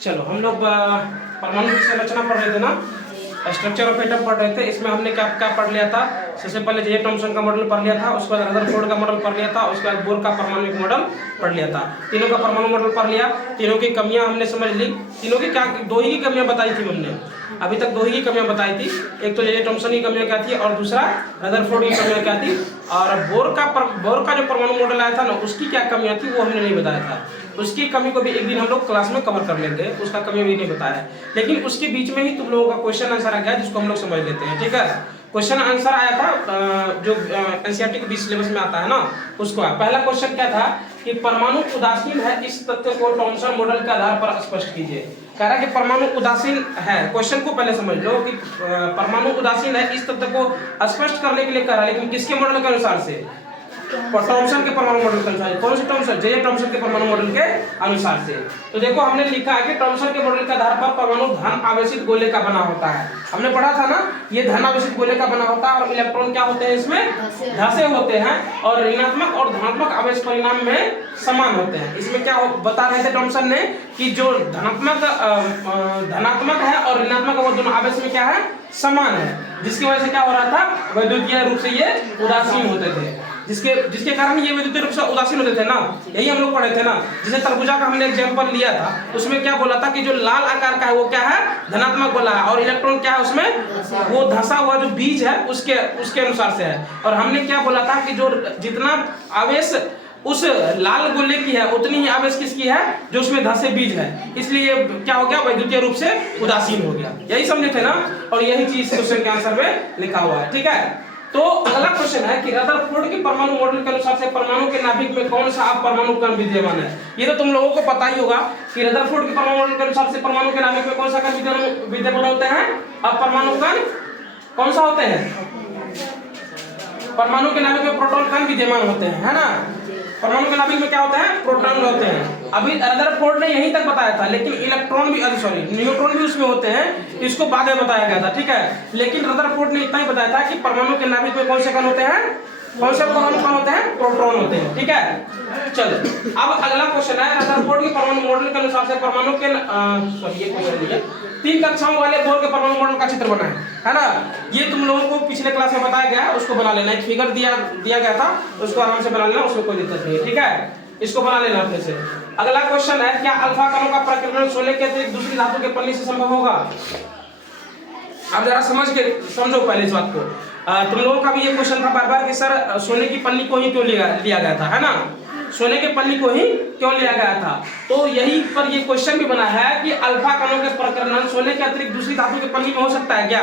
चलो हम लोग परमाणु की संरचना पढ़ रहे थे ना, स्ट्रक्चर ऑफ एटम पढ़ रहे थे। इसमें हमने क्या क्या पढ़ लिया था? सबसे पहले जे थॉम्सन का मॉडल पढ़ लिया था, उसके बाद रदरफोर्ड का मॉडल पढ़ लिया था, उसके बाद बोर का परमाणु मॉडल पढ़ लिया था। तीनों का परमाणु मॉडल पढ़ लिया, तीनों की कमियां हमने समझ ली। तीनों की क्या, दो ही की कमियां बताई थी हमने अभी तक, दो ही की कमियां बताई थी। एक तो जे थॉम्सन की कमियां क्या थी और दूसरा रदरफोर्ड की कमियां क्या थी। और बोर का जो परमाणु मॉडल आया था ना, उसकी क्या कमियां थी वो हमने नहीं बताया था। उसकी कमी को भी एक दिन हम लोग क्लास में कवर कर लेंगे, उसका कमी भी नहीं बताया। लेकिन उसके बीच में ही तुम लोगों का क्वेश्चन आंसर आ गया जिसको हम लोग समझ लेते हैं। ठीक है, क्वेश्चन आंसर आया था जो एनसीईआरटी के 20 सिलेबस में आता है ना, उसको। पहला क्वेश्चन क्या था कि परमाणु उदासीन है, इस तथ्य को थॉम्सन मॉडल के आधार पर स्पष्ट कीजिए। कह रहा है कि परमाणु उदासीन है, क्वेश्चन को पहले समझ लो कि परमाणु उदासीन है इस तथ्य को स्पष्ट करने के लिए कह रहा है, लेकिन किसके मॉडल के अनुसार से? थॉम्सन के परमाणु मॉडल के अनुसार। कौन से थॉम्सन? जे थॉम्सन के परमाणु मॉडल के अनुसार से। तो देखो हमने लिखा है कि थॉम्सन के मॉडल के आधार पर परमाणु धन आवेशित गोले का बना होता है। हमने पढ़ा था ना, ये धन आवेशित गोले का बना होता है और इलेक्ट्रॉन क्या होते हैं इसमें? धसे होते हैं, और ऋणात्मक और धनात्मक आवेश परिणाम में समान होते हैं। इसमें क्या बता रहे थे थॉम्सन ने कि जो धनात्मक है और ऋणात्मक वो दोनों आवेश में क्या है? समान है, जिसकी वजह से क्या हो रहा था? वैद्युतीय रूप से ये उदासीन होते थे, जिसके कारण ये विद्युतीय रूप से उदासीन होते थे ना। यही हम लोग पढ़े थे ना। जैसे तरबूजा का हमने एग्जांपल लिया था, उसमें क्या बोला था कि जो लाल आकार का है वो क्या है? धनात्मक बोला है, और इलेक्ट्रॉन क्या है उसमें? वो धंसा हुआ जो बीज है उसके अनुसार से है। और हमने क्या बोला था कि जो जितना आवेश उस लाल गोले की है उतनी ही आवेश किसकी है? जो उसमें धसे बीज है। इसलिए क्या हो गया? वैद्युतीय रूप से उदासीन हो गया। यही समझे थे ना, और यही चीज क्वेश्चन के आंसर में लिखा हुआ है। ठीक है, तो अगला क्वेश्चन है कि रदरफोर्ड के परमाणु मॉडल के अनुसार से परमाणु के नाभिक में कौन सा परमाणु कण विद्यमान है? ये तो तुम लोगों को पता ही होगा कि रदरफोर्ड के परमाणु मॉडल के अनुसार से परमाणु के नाभिक में कौन सा कण विद्यमान होते हैं? अब परमाणु कण कौन सा होते हैं? परमाणु के नाभिक में प्रोटॉन कण विद्यमान होते हैं, है ना। परमाणु के नाभिक में क्या होते हैं? प्रोटॉन होते हैं। अभी रदरफोर्ड ने यहीं तक बताया था, लेकिन इलेक्ट्रॉन भी, सॉरी न्यूट्रॉन भी उसमें होते हैं, इसको बाद में बताया गया था। ठीक है, लेकिन रदरफोर्ड ने इतना ही बताया था कि परमाणु के नाभिक में कौन से कण होते हैं? कौन से परमाणु कण होते हैं? प्रोटॉन होते हैं। ठीक है, चलो अब अगला क्वेश्चन है, रदरफोर्ड के परमाणु मॉडल के अनुसार से परमाणु के सॉरी ये क्वेश्चन नहीं है, 3 कक्षाओं वाले बोर के परमाणु मॉडल का चित्र बनाएं, है ना। ये तुम लोगों को पिछले क्लास में बताया गया है, उसको बना लेना। एक फिगर दिया गया था, उसको आराम से बना लेना, उसमें कोई दिक्कत नहीं है। ठीक है, इसको बना लेना अपने से। अगला क्वेश्चन है, क्या अल्फा कणों का प्रकीर्णन सोने के अतिरिक्त दूसरी धातु के पन्नी से संभव होगा? आप जरा समझो पहले इस बात को। तुम लोगों का भी ये क्वेश्चन था बार बार कि सर सोने की पन्नी को ही क्यों लिया गया था, है ना। सोने के पन्नी को ही क्यों लिया गया था? तो यही पर ये क्वेश्चन भी बना है कि अल्फा कणों के प्रकीर्णन सोने के अतिरिक्त दूसरी धातु के पन्नी में हो सकता है क्या?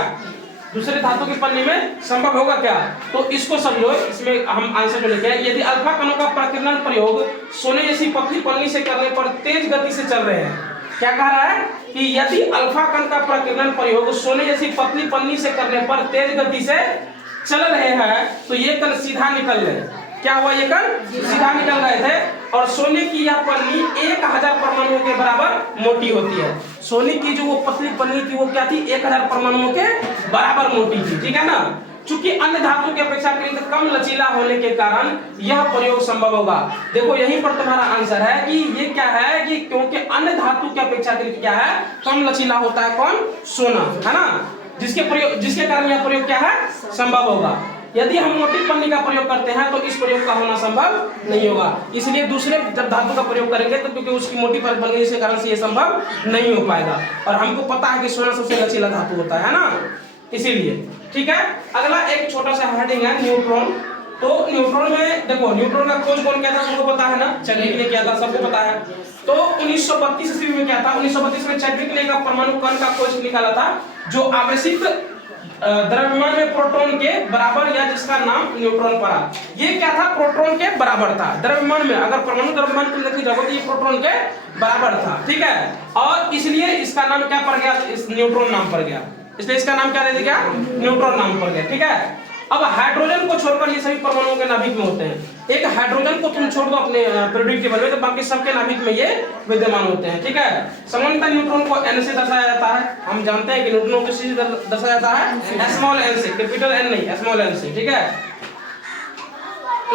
दूसरे धातु की पन्नी में संभव होगा क्या? तो इसको समझो, इसमें हम आंसर जो लिखे हैं, यदि अल्फा कणों का प्रकीर्णन प्रयोग सोने जैसी पतली पन्नी से करने पर तेज गति से चल रहे हैं। क्या कह रहा है कि यदि अल्फा कण का प्रकीर्णन प्रयोग सोने जैसी पतली पन्नी से करने पर तेज गति से चल रहे हैं, तो ये कण सीधा निकल गए। क्या हुआ? ये कण सीधा निकल गए थे, और सोने की यह पन्नी 1000 परमाणुओं के बराबर मोटी होती है। सोने की जो वो पतली पन्नी थी वो क्या थी? 1000 परमाणुओं के बराबर मोटी थी। ठीक है ना। चूंकि अन्य धातु की अपेक्षाकृत कम लचीला होने के कारण यह प्रयोग संभव होगा। देखो यहीं पर तुम्हारा आंसर है कि ये क्या है कि क्योंकि अन्य धातु की अपेक्षाकृत क्या है? कम लचीला होता है। कौन? सोना, है ना। जिसके कारण यह प्रयोग क्या है? संभव होगा। यदि हम मोटी पन्नी का प्रयोग करते हैं तो इस प्रयोग का होना संभव नहीं होगा। इसलिए दूसरे जब धातु का प्रयोग करेंगे तो क्योंकि उसकी मोटी पन्नी के कारण से ये संभव नहीं हो पाएगा। और हमको पता है कि सोना सबसे लचीला धातु होता है ना, इसीलिए। ठीक है, अगला एक छोटा सा हेडिंग है न्यूट्रॉन। तो न्यूट्रॉन में देखो, न्यूट्रॉन का खोज कौन किया था? सबको पता है ना, चैडविक ने किया था, सबको पता है। तो 1932 ईस्वी में क्या था? 1932 में चैडविक ने एक परमाणु कण का खोज निकाला था जो आवेशित द्रव्यमान में प्रोटॉन के बराबर, या जिसका नाम न्यूट्रॉन पड़ा। ये क्या था? प्रोटॉन के बराबर था द्रव्यमान में। अगर परमाणु द्रव्यमान तुम देखी जाओ तो ये प्रोटॉन के बराबर था। ठीक है, और इसलिए इसका नाम क्या पड़ गया? इस न्यूट्रॉन नाम पड़ गया, इसलिए इसका नाम क्या दे दिया? न्यूट्रॉन नाम पड़ गया। ठीक है, अब हाइड्रोजन को छोड़कर ये सभी परमाणुओं के नाभिक में होते हैं। एक हाइड्रोजन को तुम छोड़ दो अपने पीरियोडिक टेबल में, तो बाकी सबके नाभिक में ये विद्यमान होते हैं। ठीक है, सामान्यतः न्यूट्रॉन को n से दर्शाया जाता है। हम जानते हैं कि न्यूट्रॉन को किस से दर्शाया जाता है? स्मॉल n से, कैपिटल N नहीं, स्मॉल n से। ठीक है,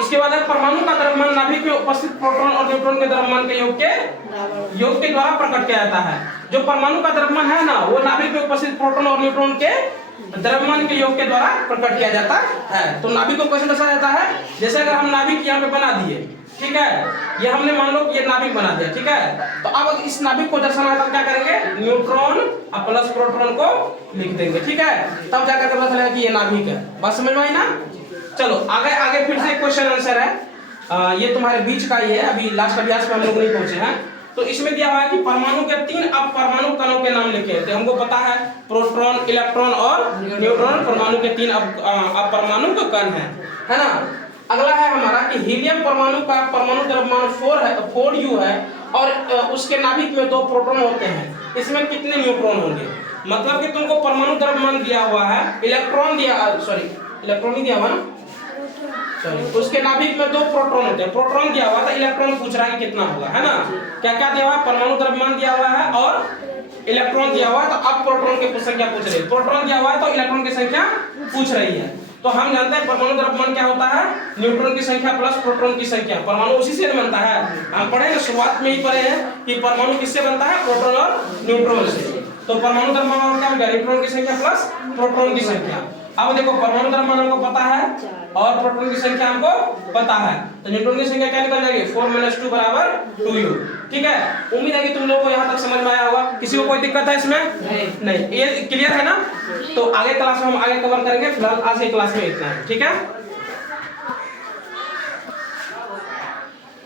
उसके बाद है परमाणु का द्रव्यमान नाभिक में उपस्थित प्रोटॉन और न्यूट्रॉन के द्रव्यमान के योग के द्वारा प्रकट किया जाता है। जो परमाणु का द्रव्यमान है ना, वो नाभिक में उपस्थित प्रोटॉन और न्यूट्रॉन के द्रव्यमान के योग के द्वारा प्रकट किया जाता है। तो नाभिक को कैसे दर्शाया जाता है? जैसे अगर हम नाभिक यहाँ पे बना दिए, ठीक है, ये हमने मान लो कि ये नाभिक बना दिया, ठीक है, तो अब इस नाभिक को दर्शाना है तो क्या करेंगे, न्यूट्रॉन और प्लस प्रोटॉन को लिख देंगे, ठीक है, तब जाकर पता चलेगा कि ये नाभिक है। बात समझ में आई ना? चलो आगे आगे फिर से क्वेश्चन आंसर है। ये तुम्हारे बीच का ही है, अभी लास्ट अभ्यास में हम लोग नहीं पहुंचे हैं। तो इसमें दिया हुआ है कि परमाणु के 3 अपरमाणु कणों के नाम लिखे। तो हमको पता है प्रोटॉन, इलेक्ट्रॉन और न्यूट्रॉन परमाणु के 3 अपरमाणु के कण है ना। अगला है हमारा कि हीलियम परमाणु का परमाणु द्रव्यमान 4U है और उसके नाभिक में 2 प्रोटॉन होते हैं। इसमें कितने न्यूट्रॉन होंगे? मतलब कि तुमको परमाणु द्रव्यमान दिया हुआ है, इलेक्ट्रॉन ही दिया हुआ ना, उसके नाभिक में 2 प्रोटॉन होते हैं। प्रोटॉन दिया हुआ था, इलेक्ट्रॉन पूछ रहा है कि कितना होगा, है ना। क्या क्या दिया हुआ है? परमाणु द्रव्यमान दिया हुआ है और इलेक्ट्रॉन दिया हुआ है। तो अब प्रोटॉन की संख्या पूछ रही है, प्रोटॉन दिया हुआ है तो इलेक्ट्रॉन की संख्या पूछ रही है। तो हम जानते हैं परमाणु द्रव्यमान क्या होता है, न्यूट्रॉन की संख्या प्लस प्रोटॉन की संख्या। परमाणु उसी से बनता है, हम पढ़े ना, शुरुआत में ही पढ़े हैं कि परमाणु किससे बनता है, प्रोटॉन और न्यूट्रॉन से। तो परमाणु द्रव्यमान क्या हो गया, न्यूट्रॉन की संख्या प्लस प्रोटॉन की संख्या। अब देखो परमाणु द्रव्यमान हमको पता है और प्रोटॉन की संख्या हमको पता है, तो न्यूट्रॉन की संख्या क्या निकल जाएगी, 4 - 2 = 2U। ठीक है, उम्मीद है कि तुम लोगों को यहाँ तक समझ में आया होगा। किसी को कोई दिक्कत है इसमें? नहीं, ये क्लियर है ना। तो आगे क्लास में हम आगे कवर करेंगे, फिलहाल आज की क्लास में इतना है, ठीक है।